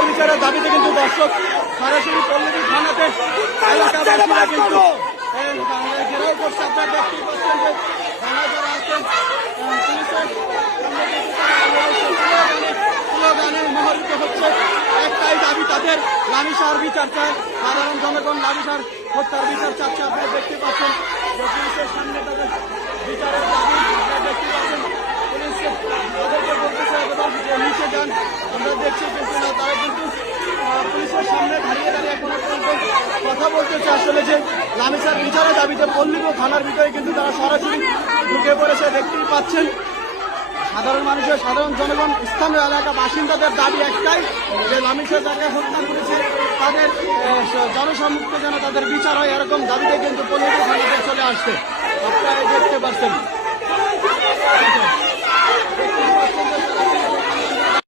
লামিসার বিচারের দাবিতে কিন্তু দর্শক সরাসরি পল্লবী থানাতে এলাকাবাসীরা কিন্তু ঘেরাও করছে। আপনারা দেখতেই পাচ্ছেন যে থানা যারা আছেন পুলিশের স্লোগানে মুখরিত হচ্ছে। একটাই দাবি তাদের, লামিসার বিচার চায়। সাধারণ জনগণ লামিসার হত্যার বিচার চাচ্ছে। আপনারা দেখতে পাচ্ছেন যে পুলিশের সামনে তাদের বিচারের দাবি আপনারা দেখতে পাচ্ছেন। পুলিশ তাদেরকে বলতেছে যে নিচে যান। আমরা দেখছি কিন্তু না, তারা কিন্তু পুলিশের সামনে দাঁড়িয়ে দাঁড়িয়ে এখনো পর্যন্ত কথা বলতেছে আসলে যে লামিসার বিচারের দাবিতে পল্লবী থানার ভিতরে কিন্তু তারা সরাসরি ঢুকে পড়েছে। দেখতেই পাচ্ছেন সাধারণ মানুষের, সাধারণ জনগণ, স্থানীয় এলাকা বাসিন্দাদের দাবি একটাই যে লামিসা যাকে হত্যা করেছে তাদের জনসম্মুখে যেন তাদের বিচার হয়, এরকম দাবিতে কিন্তু পল্লবী থানাতে চলে আসছে। আপনারা দেখতে পাচ্ছেন